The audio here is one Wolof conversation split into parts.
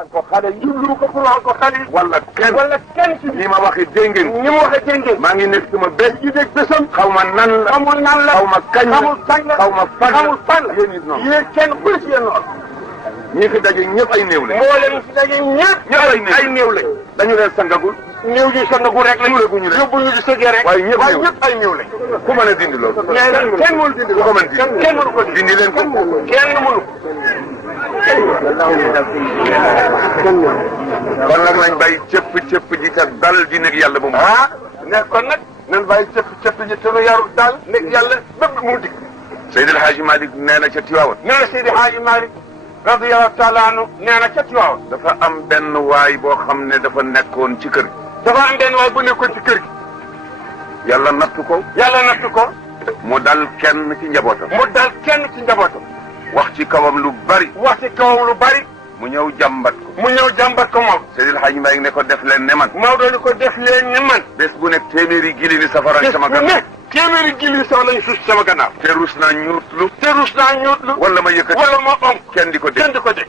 waxal ko xale yi. jublu ko pour wax ko xale yi. wala kenn ci ni ma waxee dégg ngeen. ni mu waxee dégg ngeen. maa ngi nekk sama bés. yi dégg bésam. xaw ma nan la. xamul nan la. xaw ma kañ la. xamul kañ la. xaw ma fan la. xamul fan la. yéen it noonu. yéen kenn ku ci yéen noonu. ñi fi daje ñëpp ay néew lañ. mboolem fi daje ñëpp. ay néew lañ. dañu leen sangagul. néew ji sangagul rek lañ. yóbbu ñu di sëggee rek. waaye ñëpp ay néew lañ. ku mën a dindi loolu. mais nag kenn mënul dindi loolu. ku ko mën dindi. kenn mënu ko dindi leen ko. kenn mënu. kon nag lañ bàyyi cëpp ji te dal di nekk yàlla ba mu. ne kon nag nan bàyyi cëpp ji te nu yarul daal nekk yàlla bépp mu dikk. Seydil Hadji Malick nee na ca Tiwaawan. nee na Seydi Hadji Malick radiyallahu taala anhu nee na ca Tiwaawan. dafa am benn waay boo xam ne dafa nekkoon ci kër gi. dafa am benn waay bu nekkoon ci kër gi. yàlla nattu ko. yàlla nattu ko. mu dal kenn ci njabootam. mu dal kenn ci njabootam. wax ci kawam lu bari. wax ci kawam lu bari. mu ñëw jàmbat ko. mu ñëw jàmbat ko moom. Seydil Hadji Malick ne ko def leen ne man. Maodo ni ko def leen ne man. bés bu nekk téeméeri gili ni safara sama gannaaw. téeméeri gili sax lañ suuf sama gannaaw. te rus naa ñuutlu. wala ma yëkkati. wala ma om. kenn di ko dégg. kenn di ko dégg.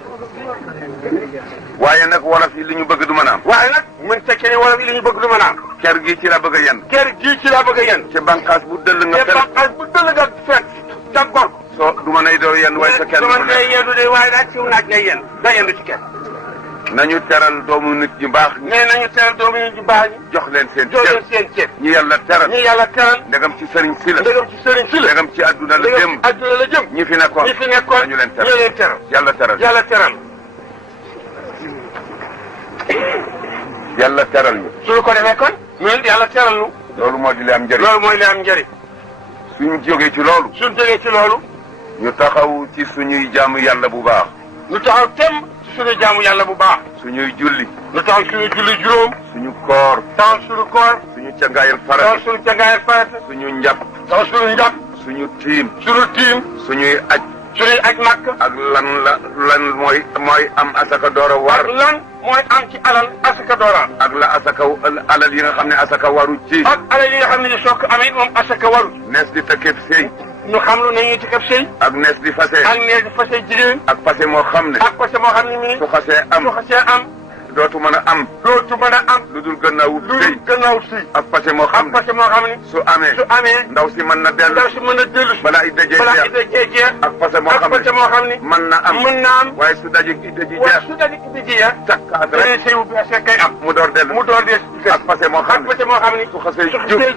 waaye nag wolof yi li ñu bëgg du mën a am. waaye nag mën tekkee ne wolof yi li ñu bëgg du mën a am. ker gi ci la bëgg a yenn. ker gii ci laa bëgg a yenn. ci bànqaas bu dëll nga. te bànqaas bu dëll nga fekk da gor ko. soo du ma nay doo yenn waaye sa kenn. du ma nay yendu de waaye nag ciw naaj ngay yenn. da yendu ci kenn. nañu teral doomu nit ñu baax. nee nañu teral doomu nit ñu baax ñi. jox leen seen jox leen seen ceeb. ñi yàlla teral. ñi yàlla teral. ndegam ci sëriñ si la. ndegam ci sëriñ si la. ndegam ci adduna la jëm. adduna la jëm. ñi fi nekkoon. ñi fi nekkoon nañu leen teral. ñu leen teral. yàlla teral. yàlla teral. yàlla teral ñu. suñu ko defee kon. ñun yàlla teral ñu. loolu moo di li am njëriñ. loolu mooy li am njëriñ. suñ jógee ci loolu. suñ jógee ci loolu. ñu taxaw ci suñuy jaamu yàlla bu baax. ñu taxaw tem ci suñu jaamu yàlla bu baax. suñuy julli. ñu taxaw suñu julli juróom. suñu koor. taxaw suñu koor. suñu cangaayal farata. taxaw suñu cangaayal farata. suñu njàpp. taxaw suñu njàpp. suñu tiim. suñu tiim. suñuy aj. suñuy aj màkk. ak lan mooy am asaka door a war. ak lan mooy am ci alal asaka doora. ak la asaka alal yi nga xam ne asaka waru ci. ak alal yi nga xam ne soo ko amee moom asaka waru. nees di tëkkeeb sëy. ñu xam lu nañuy ci kab sëy. ak nees di fase. ak nees di fase jigéen. ak fase moo xam ne. ak fase moo xam ne mii. su xasee am. dootu mën a am. dootu mën a am. lu dul gannaaw sëy. gannaaw sëy. ak fase moo xam ne. ak fase moo xam ne. su amee. ndaw si mën na dellu. ndaw si mën na dellu. balaa idda jeex. ak fase moo xam ne. mën na am. waaye su daje idda ji jeex. waaye su daje idda ji jeex. takkaat rek. sëy bu bees rek kay am. mu door dellu. ak fase moo xam ne. su xasee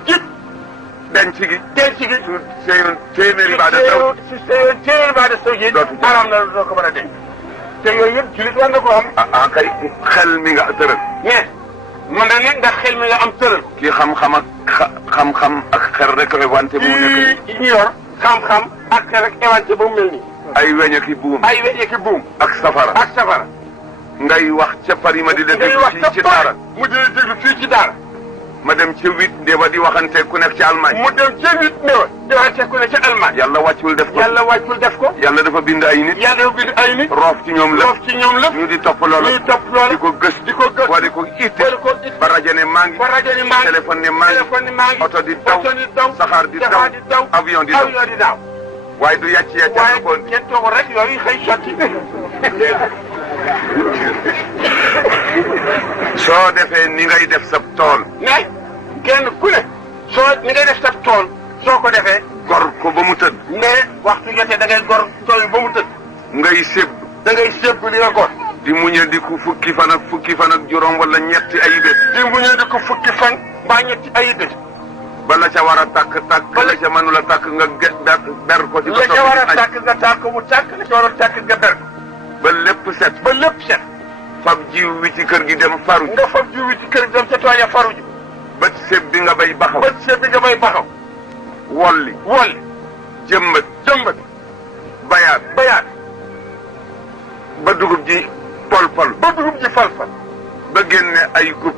jub. denc gi. su seeyoon téeméeri baada saw. su seeyoon téeméeri baada saw ji. dootu jub aram na doo ko mën a denc. te yooyu yëpp julit war na ko am. kay xel mi nga tëral. mais mën na nekk ndax xel mi nga am tëral. kii xam-xam ak xel rek wante bu mu nekk. kii ñu yor xam-xam ak xel rek éwante ba mu mel nii. ay weñ ki buum. ak safara. ngay wax ca Paris ma di leen déglu fii ci daara. mu di leen déglu fii ci daara. ma dem ca 8 ndewa di waxante ku nekk ci Allemagne. mu dem ca 8 ndewa di waxante ku nekk ci Allemagne. yàlla wàccul def ko. yàlla dafa bind ay nit. roof ci ñoom lépp. ñu di topp loola. di ko gës. wala di ko itte. ba rajo ne maa ngi. téléphone ne maa ngi. oto di daw. saxaar di daw. avion di daw. waaye du yàcc waaye kenn toog rek yooyu xëy sotti. soo defee ni ngay def sa tool. mais kenn ku ne. ni ngay def sa tool. soo ko defee. gor ko ba mu tëdd. mais waxtu jotee da ngay gor tool yi ba mu tëdd. ngay séb. da ngay séb li nga gor. di muñandiku fukki fan ak juróom wala ñetti ay bés. di muñandiku fukki fan mbaa ñetti ay bés. bala ca war a tàkk. bala ca mënula tàkk nga ber ko ci. la ca war a tàkk nga tàkk ko mu tàkk la ca war a tàkk nga ber ko. ba lépp set. fab jiw wi ci kër gi dem faru. nga fab jiw wi ci kër gi dem ca tool ya faru ji. bët séb bi nga bay baxaw. wolli. jëmbat. bayaat. ba dugub ji pol-pol. ba génne ay gub.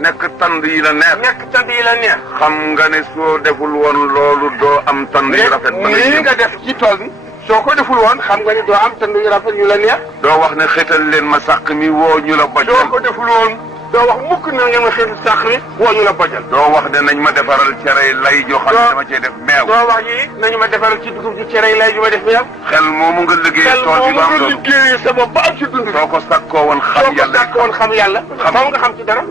nekk tand yi la neex. xam nga ne soo deful woon loolu doo am tand yu rafet. ba nga def ci tool bi. soo ko deful woon xam nga ni doo am tand yu rafet yu la neex. doo wax ne xetal leen ma sàq mi woo ñu la bojjal. soo ko deful woon doo wax mukk na ngeen ma xeetu sàq wi woo ñu la bojal. doo wax ne nañ ma defaral cere lay joo xam ne dama cee def meew. doo wax yi nañu ma defaral ci dugub ji cere lay ju ma def meew. xel moomu nga liggéey tool bi ba am loolu. liggéeyee sa bopp ba am ci dund. soo ko sakkoo woon xam yàlla. soo ko sakkoo woon xam yàlla. xam nga xam ci dara.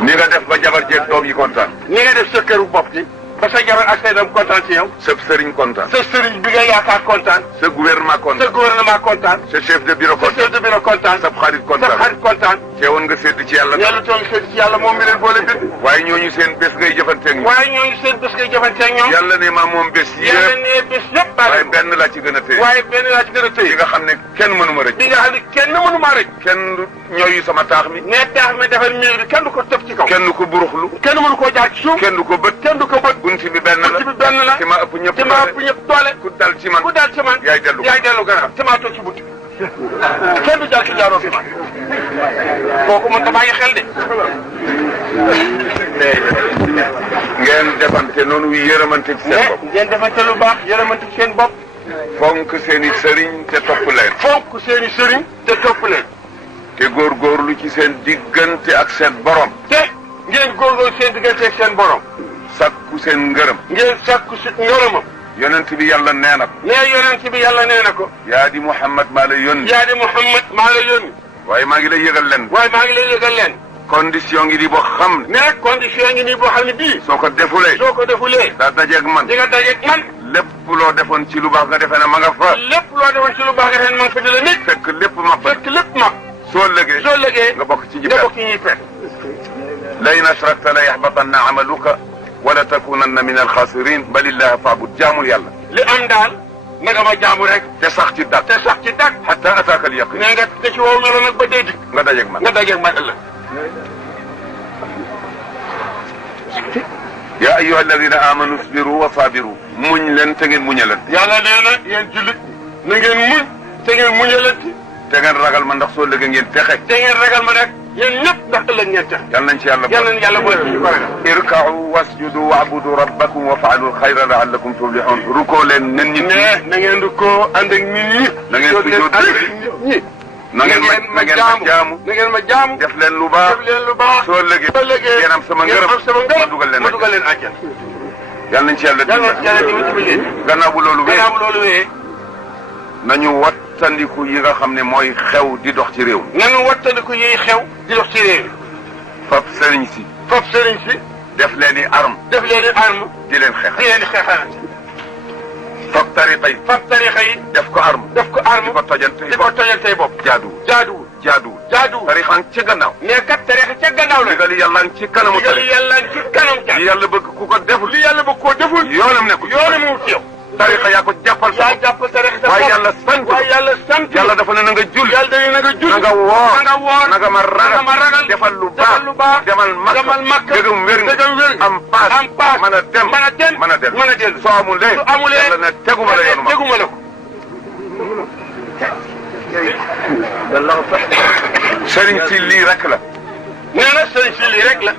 ni nga def ba jabar jeeg doom yi kontaan. ni nga def sa këru bopp ji. ba sa jabar ak say doom kontaan ci yow. sa sëriñ kontaan. sa sëriñ bi nga yaakaar kontaan. sa gouvernement kontaan. sa gouvernement kontaan. sa chef de bureau kontaan. sa chef de bureau kontaan. sa xarit kontaan. sa xarit kontaan. teewoon nga sédd ci yàlla. ñaari tool sédd ci yàlla moom mi leen boole bind. waaye ñooñu seen bés ngay jëfanteeg ñoom. waaye ñooñu seen bés ngay jëfanteeg ñoom. yàlla ne ma moom bés yëpp. yàlla ne bés yëpp. waaye benn laa ci gën a téye. waaye benn laa ci gën a téye. bi nga xam ne kenn mënu ma rëcc. bi nga xam ne kenn mënu maa rëcc. kenn ñooyu sama taax mi. ne taax mi defar miir bi kenn du ko tëb ci kaw. kenn du ko buruxlu. kenn mënu koo jaar ci suuf. kenn du ko bët. kenn du ko bët. bunti bi benn la. bunti bi benn la. te ma ëpp ñëpp te ma ëpp ñëpp doole. ku dal ci man. ku dal ci man. yaay dellu gannaaw te maa toog ci bunti bi. kenn du jaar ci jaaroo fi man. kooku mën ta bàyyi xel de. ngeen defante noonu yërëmante ci seen bopp. ngeen defante lu baax yërëmante ci seen bopp. fonk seen i sëriñ te topp leen. fonk seen i sëriñ te topp leen. te góorgóorlu ci seen diggante ak seen borom. te ngeen góorgóorlu seen diggante ak seen borom. sakku seen ngërëm. ngeen sakku si ngërëmam. yonent bi yàlla nee na ko. nee yonent bi yàlla nee na ko. yaa di Muhammad maa la yónni. yaa di Muhammad maa la yónni. waaye maa ngi lay yëgal leen. waaye maa ngi lay yëgal leen. condition ngi di boo xam ne. mais condition ngi nii boo xam ne bii. soo ko defulee. soo ko defulee. daa dajeeg man. di nga dajeeg man. lépp loo defoon ci lu baax nga defee ne ma nga fa. lépp loo defoon ci lu baax nga defee ne ma nga fa jëlee nit. fekk lépp ma fa. fekk lépp ma. soo lëgee. soo lëgee. nga bokk ci ñi nga bokk ci ñi perte. la in ashrakta la yaxbatanna amaluka wala takunanna min alxaasirin balillahi faabud jaamul yàlla. li am daal na nga ma jaamu rek. te sax ci dak. te sax ci dak. hatta ataaka al yaqin. nee nga te ci wow melo nag ba dee dik. nga dajeeg man. nga dajeeg man ëllëg. yaa ayyuha alladina amanu isbiru wa sabiru. muñ leen te ngeen muñalante. yàlla nee na yéen jullit na ngeen muñ te ngeen muñalante. te ngeen ragal ma ndax soo lëgee ngeen texe. te ngeen ragal ma rek yéen ñëpp ndax ëllëg ngeen texe. yal nañ ci yàlla yal nañ yàlla boole ci ñu ko ragal. irka'u wasjudu wa'budu rabbakum wa fa'alu alxayra la'allakum tuflihun. rukkoo leen nen nit ñi. na ngeen rukkoo ànd ak nit ñi. na ngeen sujjóot ñi. na ngeen ma jaamu. na ngeen ma jaamu. def leen lu baax. def leen lu baax. soo lëgee ngeen am sama ngërëm. ma dugal leen àjjana. yal nañ ci yàlla dimbali. gannaaw bu loolu wee. nañu wattandiku yi nga xam ne mooy xew di dox ci réew. nañu wattandiku yi xew di dox ci réew. fab sëriñ si. fab sëriñ si. def leen i arme. def leen i arme. di leen xeexal. di leen xeexal. fab tariqa yi. fab tariqa yi. def ko arme. def ko arme. di ko tojantey bopp. di ko tojantey bopp. jaaduwul. tariqa ci gannaaw. mais kat tariqa ca gannaaw la. digal yàlla ci kanamu tariqa. digal yàlla ci kanam ca. li yàlla bëgg ku ko deful. li yàlla bëgg koo deful. yoonam nekkul. yoonam mu ci yow. tariqa yaa ko jàppal sa bopp. jàppal tariqa sa bopp. waaye yàlla sant. yàlla dafa ne na nga julli. yàlla dañu na nga julli. na nga woor. na nga ma ragal. defal lu baax. demal Makka. dëggam wér nga. am paas. mën a dem. mën a dellu. soo amulee. yàlla ne teguma la yoonu ma. sëriñ si lii rek la. nee na sëriñ si lii rek la.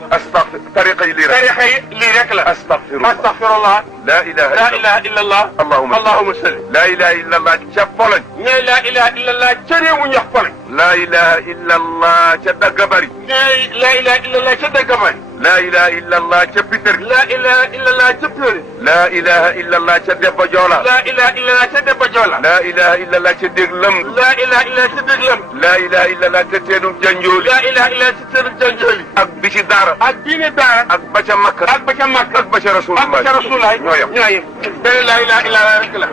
tariqa yi lii rek la. astaghfirullah. la ilaha illallah. allahumma salli. la ilaha illallah ca Pologne. nee la ilaha illallah ca réewu ñax Pologne. la ilaha illallah ca Dagabari. nee la ilaha illallah ca Dagabari. la ilaha illallah ca Piter. la ilaha illallah ca Pire. la ilaha illallah ca Debba Joola. la ilaha illallah ca Debba Joola. la ilaha illallah ca Déglam. la ilaha illallah ca Déglam. la ilaha illallah ca Teenum Janjooli. la ilaha illallah ca Teenum Janjooli. ak bi ci Daara. ak bii ne Daara. ak ba ca Makka. ak ba ca Makka. ak ba ca Rasulullah. ñoo yem. benn la ilaha illallah rek la.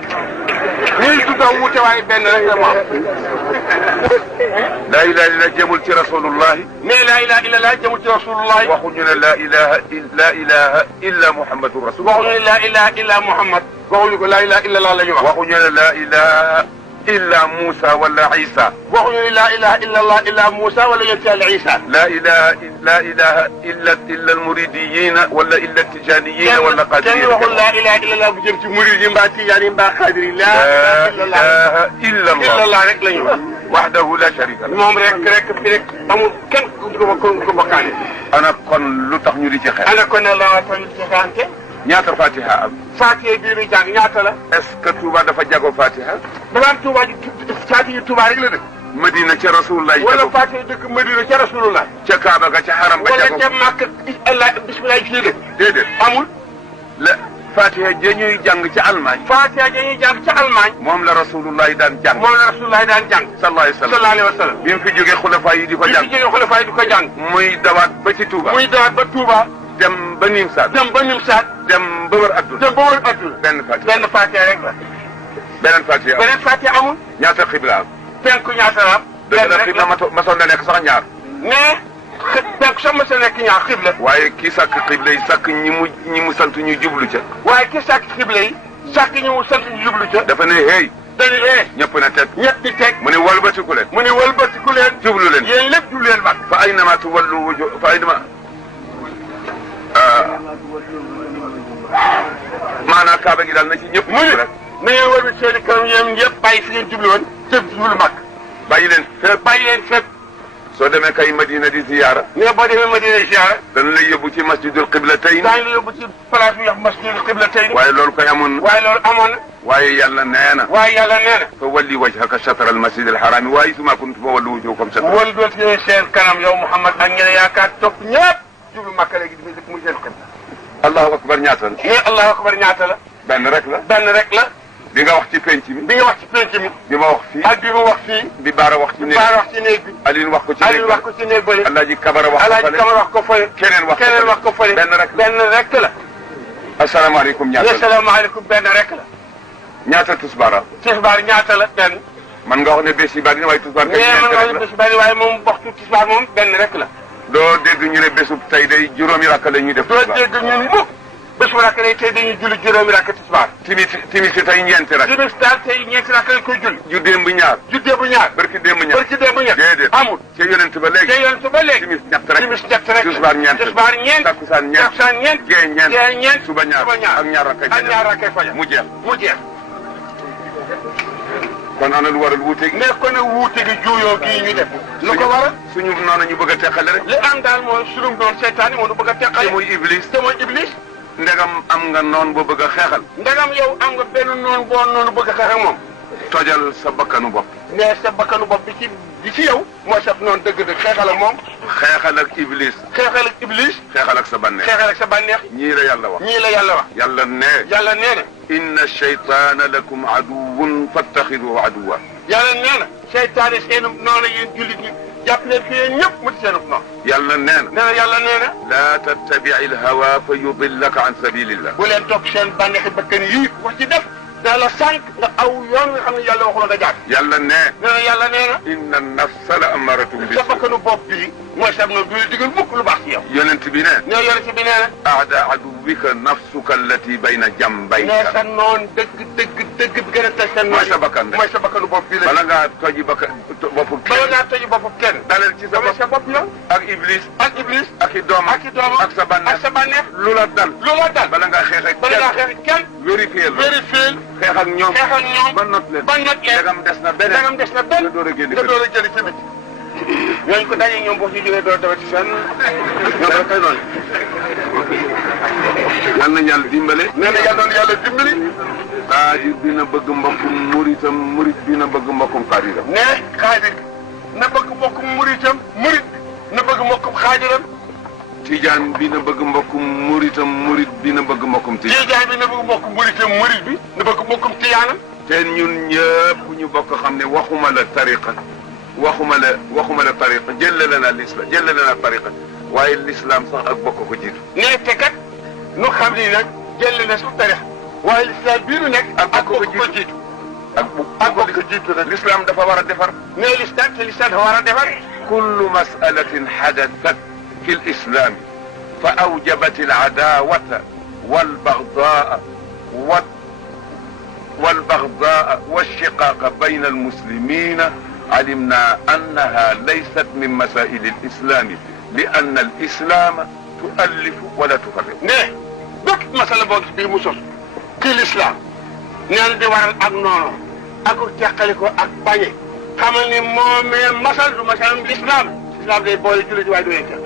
ñuy tudda wuute waaye benn rek la moom. la ilaha illallah jëmul ci Rasulullah. mais la ilaha illallah jëmul ci Rasulullah. waxuñu ne la ilaha illa Muhammadur Rasulullah. waxuñu ne la ilaha illa Muhammad. waxuñu ko la ilaha illallah la ñu wax. waxuñu ne la ilaha illa Musa wala Isa. waxuñu ne la ilaha illallah illa Musa wala yonent Yàlla Isa. la ilaha illa al-muridiyyin wala illa at-tijaniyyin wala qadiriyyin. kenn waxul la ilaha illallah bu jëm ci murid yi mbaa tijaan yi mbaa xaadir yi. la ilaha illallah rek la ñu wax. wahdahu la sharika lahu. moom rek fi rek amul kenn ku ko bokkaale. ana kon lu tax ñu di ci xeex. ana kon ne la tax ñu di ci xeexante. ñaata Fatiha am. Fatiha bii ñu jàng ñaata la. est-ce que Touba dafa jago Fatiha. dafa am Touba ji Fatiha Touba rek la dëkk. Madina ca Rasulullah. wala Fatiha dëkk Madina ca Rasulullah. ca Kaaba ga ca Haram ga. wala ca Makka Allah bismillah ci dëkk. déedéet amul. la Fatiha ja ñuy jàng ca Allemagne. Fatiha ja ñuy jàng ca Allemagne. moom la Rasulullah daan jàng. moom la Rasulullah daan jàng. sallallahu alayhi wa sallam. bi mu fi jógee xulafa yi di ko jàng. bi mu fi jógee xulafa yi di ko jàng. muy dawaat ba ci Touba. muy dawaat ba Touba. dem ba Nimsaat. dem ba Nimsaat. dem ba wër adduna. dem ba wër adduna. benn Fatiha benn Fatiha rek la. beneen Fatiha amul. beneen Fatiha amul. ñaata xibla am. penku ñaata la am. benn rek la masoon na nekk sax ñaar. mais penku sax mos a nekk ñaar xibla. waaye kii sàkk xibla yi sàkk ñi mu sant ñu jublu ca. waaye kii sàkk xibla yi sàkk ñi mu sant ñu jublu ca. dafa ne hey. dañuy ñëpp na teg. ñëpp di teg. mu ne walbatiku leen. mu ne walbatiku leen. jublu leen. yéen lépp jublu leen mag. fa aynama tuwallu wujuh fa aynama maanaam Kaaba gi daal na ci ñëpp. mu ne na ngeen wër seen i kanam yéen ñëpp bàyyi fi ngeen jublu woon jëm jublu mag. bàyyi leen fépp. bàyyi leen fépp. soo demee kay Madina di ziyaara. mais boo demee Madina ziyaara. dana lay yóbbu ci masjidul qiblatayn. daañu la yóbbu ci place bi ñuy wax masjidul qiblatayn. waaye loolu koy amoon na. waaye loolu amoon na. waaye yàlla nee na. waaye yàlla nee na. fa walli wajhaka shatra al masjid al haram wa haythuma kuntum fa wallu wujuhakum shatra. wala doot yooyu seen kanam yow Mouhamad ak ñeneen yaakaar topp ñëpp jublu Makka léegi dafay dëkk muy seen xibla. allahu akbar ñaata la. mais allahu akbar ñaata la. benn rek la. benn rek la. bi nga wax ci penc mi. bi nga wax ci penc mi. bi ma wax fii. ak bi ma wax fii. bi Baara wax ci néeg. Baara wax ci néeg bi. Alioune wax ko ci néeg Alioune wax ko ci néeg bële. Alaaji Kabara wax ko fële. Alaaji Kabara wax ko fële. keneen wax ko keneen wax ko fële. benn rek benn rek la. asalaamaaleykum ñaata la. asalaamaaleykum benn rek la. ñaata tusbaara. tisbaar ñaata la benn. man nga wax ne bés yi bari na waaye tusbaar. kay mais man nga wax ne bés yi bari waaye moom waxtu tisbaar moom benn rek la. doo dégg ñu ne bésub tey day juróomi rakk la ñuy def. doo dégg ñu ne mukk bés bu rakk lay tey dañuy julli juróomi rakk tisbaar. timis tey ñeenti rakk. timis daal tey ñeenti rakk lañ koy julli. ju démb ñaar. ju démb ñaar. barki démb ñaar. barki démb ñaar. déedéet amul. ca yonent ba léegi. ca yonent ba léegi. timis ñett rek. timis ñett rek. tisbaar ñeent. tisbaar ñeent. takkusaan ñeent. takkusaan ñeent. gee ñeent. gee ñeent. suba ñaar. ak ñaar rakkay fajar. ak ñaar rakkay fajar. mu jeex. mu jeex. kon ana lu waral wuute gi. mais kon nag wuute gi juuyoo gii ñu def. lu ko waral suñu noonu ñu bëgg a teqale rek. li am daal mooy sunu doon seetaan moo nu bëgg a teqale. te muy iblis. te mooy iblis. ndegam am nga noon boo bëgg a xeexal. ndegam yow am nga benn noonu boo noonu bëgg a xeex ak moom. tojal sa bakkanu bopp. mais sa bakkanu bopp bi ci yow. mooy sa noonu dëgg-dëgg xeexal ak moom. xeexal ak iblis. xeexal ak iblis. xeexal ak sa bànneex. xeexal ak sa bànneex. ñii la yàlla wax. ñii la yàlla wax. yàlla nee. yàlla nee na. inna shaytaana lakum aduwwun fattaxiduhu aduwwa. yàlla nee na. seytaane seenum noonu yéen jullit ñi jàpp leen fi yéen ñëpp mu ci seenum noonu. yàlla nee na. nee na yàlla nee na. laa tattabi'i al-hawaa fa yudillaka an sabilillah. bu leen topp seen bànneexi bakkan yii wax ci def. daa la sànq nga aw yoon nga xam ne yàlla waxuloon nga jaar. yàlla nee. nee na yàlla nee na. inna nafsa la amaratun bi. sa bakkanu bopp bii. mooy sab na du digal mukk lu baax ci yow. yonent bi nee. nee yonent bi nee na. aada aduwika nafsuka allati bayna jambayka. nee sa noon dëgg bi gën a teg sa noon. mooy sa bakkan mooy sa bakkanu bopp bii la. bala ngaa toji bakkan boppu kenn. bala ngaa toji boppu kenn. dalal ci sa bopp sa bopp yow. ak iblis. ak iblis. ak i doomam. ak i doomam. ak sa bànneex. ak sa bànneex. lu la dal. lu la dal. bala ngaa xeex ak kenn. bala ngaa xeex ak kenn. vérifier la. vérifier. xeex ak ñoom. xeex ak ñoom. ba not leen. ba not leen. dagam des na beneen. dagam des na benn. nga door a génn nga door a jëli tamit. ñooñu ko daje ñoom boo fi jógee doo dawati fenn. ñoom rek kay noonu. yal na yàlla dimbale. nee na yàlla na yàlla dimbali. xaadir dina bëgg mbokkum muritam murit dina bëgg mbokkum xaadiram. ne xaadir na bëgg mbokkum muritam murit na bëgg mbokkum xaadiram. tijaan bi na bëgg mbokkum muritam murit bi na bëgg mbokkum tijaan. tijaan bi na bëgg mbokkum muritam murit bi na bëgg mbokkum tijaanam. te ñun ñëpp ñu bokk xam ne waxuma la tariqa waxuma la tariqa jëlale na l'islam jëlale na tariqa waaye l'islam sax ak bokk ko jiitu. ne te kat nu xam ni nag jël na su tariqa waaye l'islam bii nu nekk. ak bokk ko jiitu. ak bokk ko jiitu nag. l'islam dafa war a defar. ne l'islam te l'islam dafa war a defar. kullu mas'alatin hadathat fi l'islam fa awjabat al-adawata wal-baghdaa'a والبغضاء والشقاق بين المسلمين علمنا أنها ليست من مسائل الإسلام لأن الإسلام تؤلف ولا تفرق. ne bépp masala boo gis bii mu sos ci l'islam neen di waral ak noonu ak teqali ko ak bañe xamal ni moomee masal du masalam l'islam l'islam day boole jullit waaye du leen teq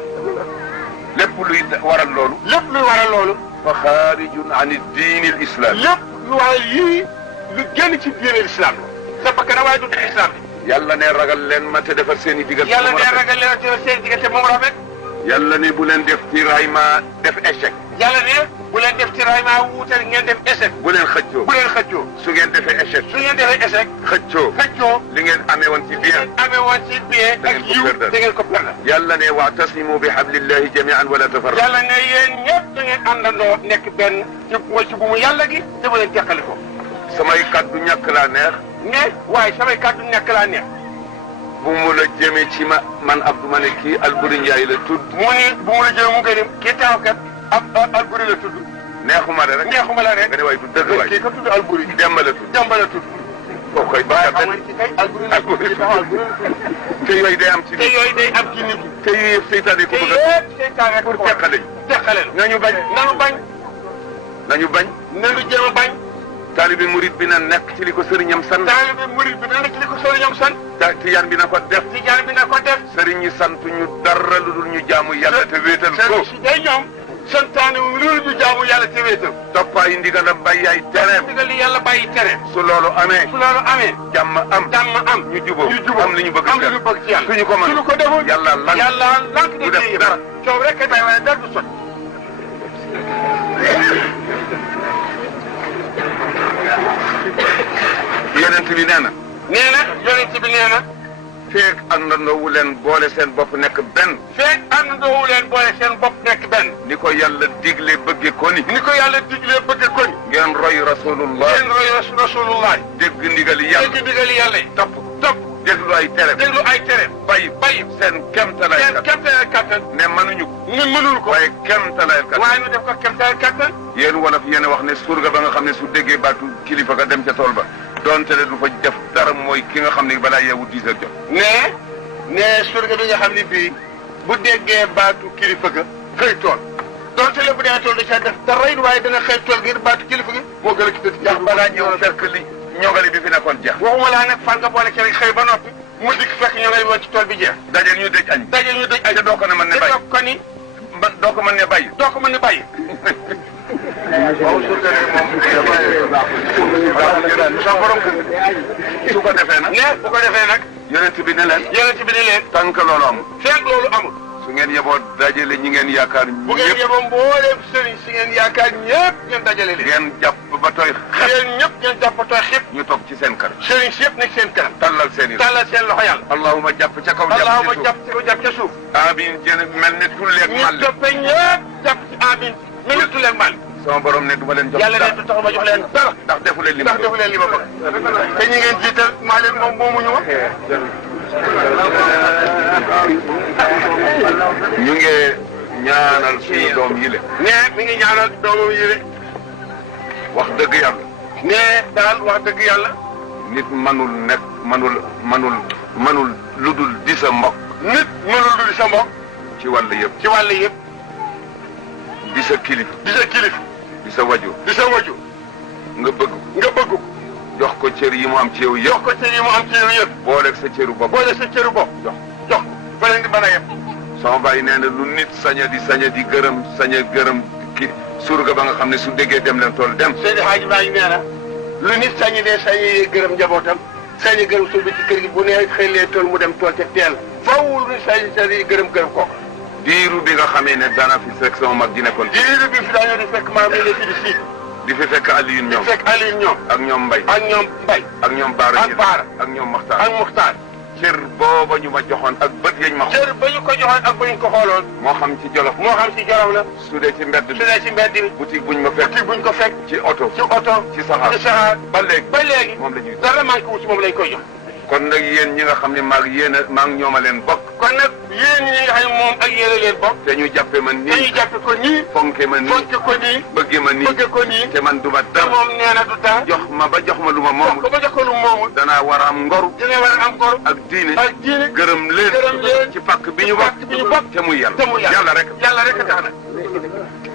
lépp luy waral loolu. lépp luy waral loolu. fa xaarijun an ad-diin al-islaami. lépp lu waral yii lu génn ci diine l'islam la. sa bakkan waaye du islam yàlla ne ragal leen ma te defar seen i diggante. yàlla ne ragal leen te seen i diggante moom rafet. yàlla ne bu leen def tiraay ma def échec. yàlla ne bu leen def tiraay ma wuutal ngeen def échec. bu leen xëccoo. bu leen xëccoo. su ngeen defee échec. su ngeen defee échec. xëccoo. li ngeen amee woon ci bien. amee woon ci bien ak yiw da ngeen ko perdre. yàlla ne wa'tasimu bi hablillahi jami'an wala tafarraqu. yàlla ne yéen ñëpp da ngeen àndandoo nekk benn ci bu mu yàlla gi te bu leen teqali ko. samay kaddu ñàkk laa neex. ne waaye samay kaddu ñàkk laa neex. bu mu la jëmee ci man Abdou ma ne kii Alboury Ndiaye la tudd. mu ni bu mu la jëmee mu ngi ni kii taawkat Alboury la tudd. neexuma la rek. neexuma la rek. nga ne waaye du dëgg waay kii ko tudd Alboury. Demba la tudd. Demba la tudd. koo koy baax a ci kay Alboury la tudd. te yooyu day am ci te yooyu day am ci nit ñi. te yooyu yëpp seytaane ko bëgg a. te yëpp seytaane pour teqale ñu. teqale nañu bañ. nañu bañ. nañu bañ. nañu jéem a bañ. taalibi murid bi na nekk ci li ko sëriñam sant. taalibi murid bi na nekk ci li ko sëriñam sant. tijaan bi na ko def. tijaan bi na ko def. sëriñ ñi sant ñu dara lu dul ñu jaamu yàlla te wéetal ko. sëriñ si day ñoom santaane wu loolu ñu jaamu yàlla te wéetal. toppaayu ndigalam bàyyi ay tereem. ndigal li yàlla bàyyi tere. su loolu amee. su loolu amee. jàmm am. jàmm am. ñu jubóo am li ñu bëgg am li ñu bëgg ci yàlla. suñu ko mën suñu ko deful. yàlla lank du def dara. coow rek a day waaye dara du sot. yonent bi nee na. nee na yonent bi nee na. feeg àndandoo wu leen boole seen bopp nekk benn. feeg àndandoo wu leen boole seen bopp nekk benn. ni ko yàlla digle bëgge ko ni. ni ko yàlla digle bëgge ko ni. ngeen roy rasulullah. ngeen roy rasulullah. dégg ndigali yàlla. dégg ndigali yàlla yi. topp déglu ay tere. déglu ay tere. bàyyi seen kéemtalaay kattan. ne mënuñu ko. ne mënul ko. waaye kéemtalaay kattan. waaye ñu def ko kéemtalaay kattan. yéen wolof yéen a wax ne surga ba nga xam ne su déggee baatu kilifa ga dem ca tool ba. donte ne du fa def dara mooy ki nga xam ne balaa yeewu 10 heures jot. ne surga bi nga xam ne bii bu déggee baatu kilifa ga xëy tool. donte le bu dee tool da caa def dara it waaye dana xëy tool ngir baatu kilifa gi. moo gën a kitati ndax balaa ñëw fekk li ñogali bi fi nekkoon jeex. waxuma laa nag fan nga boole ci rek xëy ba noppi mu dikk fekk ñogali woon ci tool bi jeex. daje ñu dëj añ. te doo ko ne mën ne bàyyi. te doo ko ni. doo ko mën ne bàyyi. doo ko mën ne bàyyi. waaw surga bi moom sa borom su ko defee nag. ne bu ko defee nag. yonent bi ne leen. yonent bi ne leen. tànk loolu amul. fekk loolu amul. su ngeen yeboo dajale ñi ngeen yaakaar ñëpp. bu ngeen yeboo mbooleem sëriñ si ngeen yaakaar ñëpp ngeen dajale leen. ngeen jàpp ba tooy xepp. yéen ñëpp ngeen jàpp ba tooy xepp. ñu toog ci seen kanam. sëriñ si yëpp nekk seen kanam. tallal seen i loxo yàlla. allahuma jàpp ca kaw jàpp ca suuf. amiin jën mel ni tulleeg màll. ñu toppee ñëpp jàpp ci amiin mel ni tulleeg màll. sama borom ne du ma leen jox dara. yàlla ne du tax ma jox leen dara. ndax defu leen li ma bëgg. te ñi ngeen jiital maa leen moom moomuñu ma. ñu ngi ñaanal suñu doom yi le. mi ngi ñaanal doomam yi le. wax dëgg yàlla. daal wax dëgg yàlla. nit manul lu dul di sa mbokk. nit mënul lu di sa mbokk. ci wàll yëpp. di sa kilif. di sa waju. nga bëgg ko. jox ko cër yi mu am ci yow yëpp. booleeg sa cëru bopp. jox fa leen di mën a yem. sama bàyyi nee na lu nit saña di gërëm ki surga ba nga xam ne su déggee dem leen tool dem. Seydi Hadji Baye nee na lu nit sañee gërëm njabootam sañee gërëm suuf bi ci kër gi bu nee xëy lee tool mu dem tool ca teel faww lu nit sañee gërëm kooku. diiru bi nga xamee ne dana fi fekk sama mag ji nekkoon. diiru bi fi daañoo di fekk maam yi ne fi di sii. di fi fekk Alioune ñoom. ak ñoom Mbaye. ak ñoom Baara. ak ñoom Maxtaar. cër booba ñu ma joxoon ak bët yañ ma xool. cër ba ñu ko joxoon ak ba ñu ko xooloon. moo xam ci Jolof la. su dee ci mbedd bi. boutique buñ ko fekk. ci oto. ci saxaar. ba léegi. moom la ñuy dara manqué wu ci moom lañ koy jox. kon nag yéen ñi nga xam ne maa ngi ñoom a leen bokk. kon nag yéen ñi nga xam ne moom ak yéen a leen bokk. te ñu jàppe ma nii. ko nii. fonke nii. bëgge ko nii. te man du ma dara. te moom nee na du dara. jox ma lu ma moomul. danaa war a am ngor. ak diine. gërëm leen. ci pàkk bi ñu bokk. te muy yàlla rek tax na.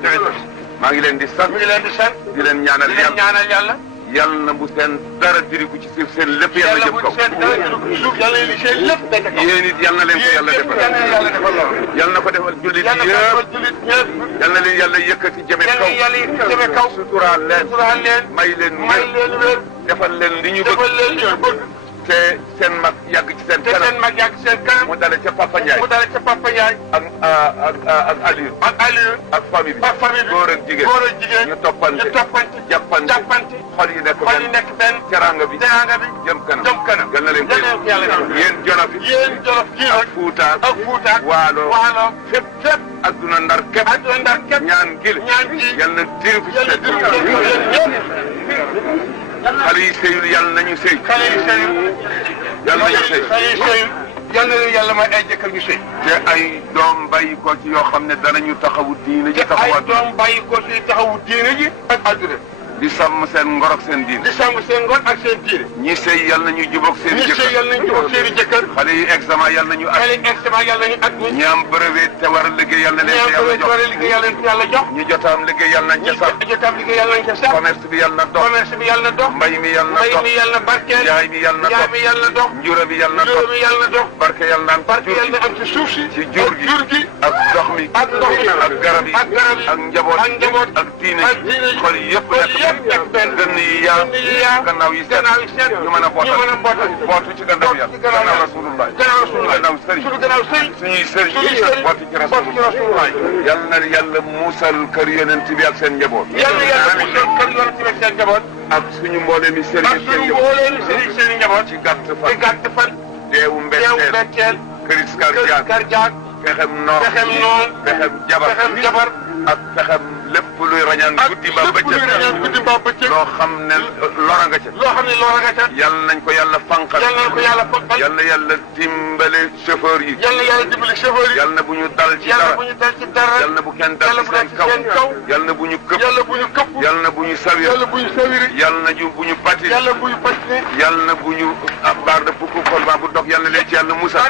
jërëjëf maa ngi leen di sant. di leen ñaanal yàlla. yal na bu seen dara diriku ci suuf seen lépp yàlla jëm kaw. yàlla li seen lépp nekk kaw. yéen it yal na leen ko yàlla defal. yal na ko defal jullit yëpp. yal na leen yàlla yëkkati jëme kaw. suturaal leen. may leen wér. defal leen li ñu bëgg. te seen mag yàgg ci seen kanam. mu dale ca Papa Ndiaye. ak Aliou. ak famille bi. góor ak jigéen. ñu toppante. jàppante. xol yi nekk benn. teraanga bi. jëm kanam. gën na leen koy yéen Jolof yi. ak Fuuta. Waalo. fépp. adduna ndar képp. ñaan gil. yal na diri fi seen xale yi sëyul yàlla nañu sëy. yàlla nañu sëy. yal na leen yàlla may ay jëkkër ñu sëy. te ay doom bàyyi ko ci yoo xam ne danañu taxawu diine ji. ay doom bàyyi ko ci taxawu diine ji ak àdduna. di sàmm seen ngor ak seen diine. ak seen diine. ñi sëy yal nañu jubóog seen i jëkkër. ñi sëy yal nañu jubóog seen i jëkkër. xale yi examen yal nañu at. ñi am brevet te war a liggéey yal na leen ci yàlla jox. ñi jotaam liggéey yal nañ ca sax. commerce bi yal na dox. mbay mi yal na barkeel. jaay mi yal na dox. njura bi yal na dox. barke yal na am ci suuf si. ci jur gi ak ndox mi. ak garab yi. ak njaboot ak diine ji. xol yëpp gën yi yaa gannaaw yi set ñu mën a bootu ci gannaaw yàlla gannaaw rasulullah gannaaw sëriñ suñuy sëriñ bootu ci rasulullah yal na yàlla muusal kër yonent bi ak seen njaboot ak suñu mboolee mi seen njaboot ci gàtt fan deewu mbetteel crise cardiaque fexem noon fexem jabar ak fexem lépp luy rañaan guddi mbaa bëccëg loo xam ne lora nga ca yàlla nañ ko yàlla fanqal yàlla na yàlla dimbale chauffeur yi yàlla na bu ñu dal ci dara yàlla na bu kenn dal ci seen kaw yàlla na bu ñu këpp yàlla na bu ñu sawir yàlla na bu ñu pati yàlla na bu ñu barre de courant bu dog yàlla na leen ci yàlla musal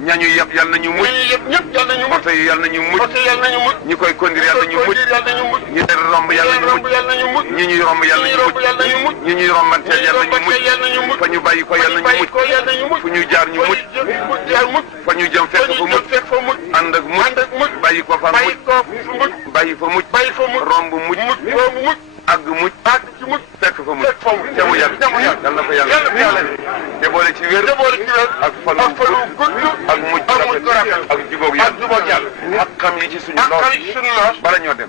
ñañu yëpp yàlla na ñu mucc oto yi yàlla na ñu mucc ñi koy conduire yàlla ñu mucc ñi leen romb yàlla ñu mucc ñi ñuy romb yàlla ñu mucc ñi ñuy rombanteel yàlla ñu mucc fa ñu bàyyi ko yàlla ñu mucc fu ñu jaar ñu mucc fa ñu jëm fekk fa mucc ànd ak mucc bàyyi ko fa mucc bàyyi fa mucc romb mucc àgg mucc fekk fa mucc te mu yàgg yal na ko yàlla te boole ci wér ak fan gudd ak mucc rafet ak jubóog yàlla ak xam yi ci suñu lool bala ñoo dem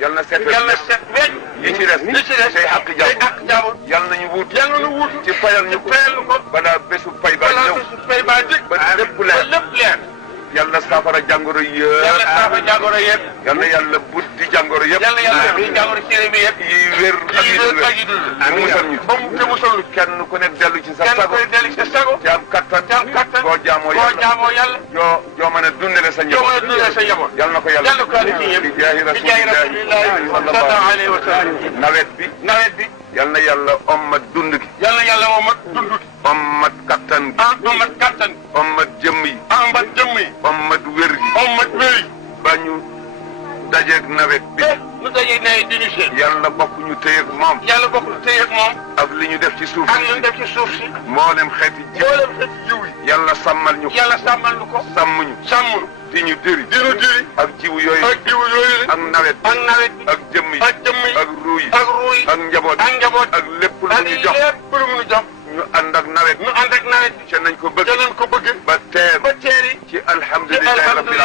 yal na set yi ci des say àq jàmm yal nañu wuutu ci fayal ñu ko balaa bésu pay ba ñëw ba lépp leer yàlla saafara jàngoro yëpp yal na yàlla buddi jàngoro yëpp yi wér ak yi dul mu musal ñu kenn ku nekk dellu ci sa sago te am kattan boo jaamoo yàlla joo mën a dundale sa njaboot yal na ko yàlla bi jaahi rasulillahi sallallahu alayhi wa sallam nawet bi yal na yàlla ommat dund gi ommat kattan gi ommat jëmm yi ommat wér gi ba ñu dajeeg nawet bi yàlla bokk ñu téyeeg moom ak li ñu def ci suuf si mboolem xeeti jiw yàlla sàmmal ñu ko sàmm ñu di ñu diri ak jiwu yooyu ak nawet ak jëmm yi ak ruu yi ak njaboot ak lépp lu ñu jox ñu ànd ak nawet ca nañ ko bëgg ba teer ci alhamdulillahi rabbil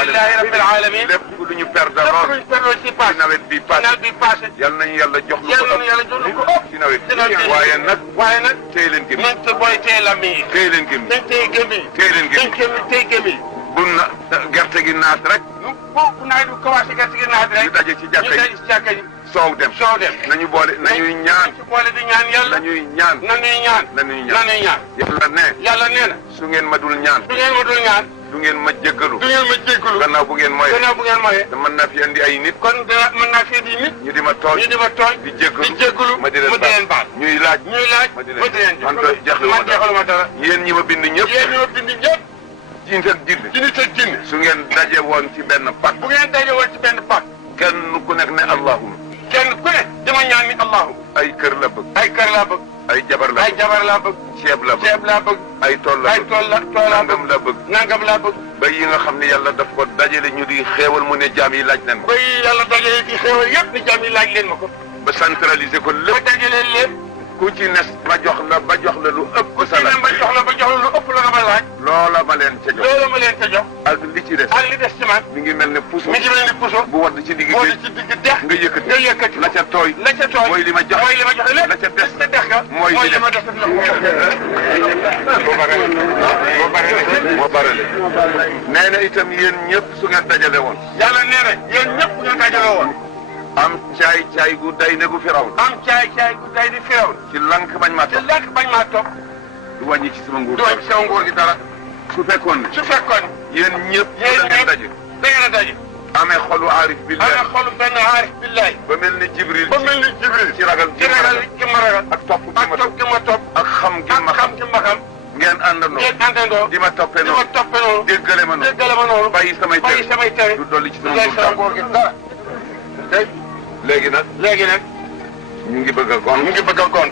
alamin lépp lu ñu perdre lool ci nawet bi passé yal nañu yàlla jox lu ko ëpp ci nawet bi waaye nag téye leen gémmiñ bu na gerte gi naat rek ñu daje ci jàkka yi soow dem nañu boole nañuy ñaan nañuy ñaan yàlla nee na su ngeen ma dul ñaan du ngeen ma jéggalu gannaaw bu ngeen moye mën naa fi andi ay nit ñu di ma tooñ di jéggalu ma di leen baal ñuy laaj ma di leen man do jeexluma dara yéen ñi ma bind ñëpp jiit ak jinne su ngeen daje woon ci benn pak kenn ku nekk ne allahumma kenn ku ne dama ñaan ñaan ni allahu. ay kër la bëgg. ay kër laa bëgg. ay jabar la bëgg. ay jabar laa bëgg. ceeb la bëgg. ceeb laa bëgg. ay tool la bëgg. ay tool la nangam la bëgg. nangam laa bëgg. ba yi nga xam ne yàlla daf ko dajale ñu di xéewal mu ne jaam yi laaj leen ko. bay yàlla dajale ci xéewal yëpp ni jaam yi laaj leen ma ko. ba centraliser ko ba lépp. dajale lépp. ku ci nes ma jox la ba jox la lu ëpp ku sa ci ne laaj. ma jox la ba jox la lu ëpp la nga ma laaj. loola ma leen ca jox. loolu ma leen ca jox. ak li ci des. ak li des ci man. mi ngi mel ne puso. mi ngi mel ni puso. bu wadd ci digg boo géej. di ci digg dex. nga yëkkati. nga yëkkati. la ca tooy. la ca tooy. mooy li ma jox. mooy li ma joxe lépp. la ca des. la ca dex ga. mooy li ma def la ko. moo barale. nee na itam yéen ñëpp su ngeen dajale woon. yàlla nee na yéen ñëpp ñu dajale woon. am caay caay gu day ne gu firaw. am caay caay gu day di firaw. ci lank bañ maa te topp. lekk bañ maa topp. du wàññi ci sama nguur. du wàññi sama nguur gi dara. su fekkoon ne. su fekkoon. yéen ñëpp. yéen da ngeen ñëpp daje. da ngeen a daje. amee xolu aarif billahi. ana xolu benn aarif billahi. ba mel ni Jibril. ba mel ni Jibril. ci ragal ci ragal gi ma ragal. ak topp gi ak ma topp gi ma topp. ak xam gi ma ak xam gi ma xam. ngeen àndandoo. ngeen àndandoo. di ma toppee di ma noonu. toppee noonu. déggale ma noonu. déggale ma noonu. bàyyi samay tere. bàyyi samay tere. du dolli ci du sama lay sama nguur nguur gi dara. tey léegi nag léegi nag. ñu ngi bëgg a gon. ñu ngi bëgg a gon.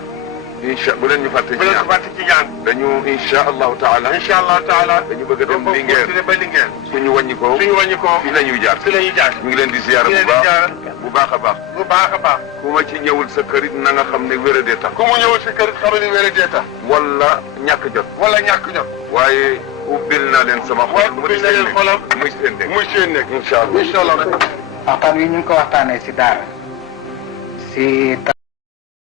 incha bu leen ñu fàtte ci bu leen ko ñaan. fàtte ci ñaan. dañu incha allahu taala. incha allah taala. dañu bëgg a dem Linguère. ba Linguère. suñu wàññi ko. suñu wàññi ko. fii la ñuy jaar. fi la ñuy jaar. ñu ngi leen di ziyaara bu baax bu baax a baax. bu baax a baax. ku ma ci ñëwul sa kër it na nga xam ne wéradee tax. ku mu ñëwul sa kër xamal ni wéra dee tax. wala ñàkk jot. wala ñàkk jot. waaye ubbil naa leen sama xol. waaye ubbil na leen xolam. muy seen nekk. muy seen nekk. incha allah. incha allah. waxtaan wi ñu ngi ko waxtaanee si daara si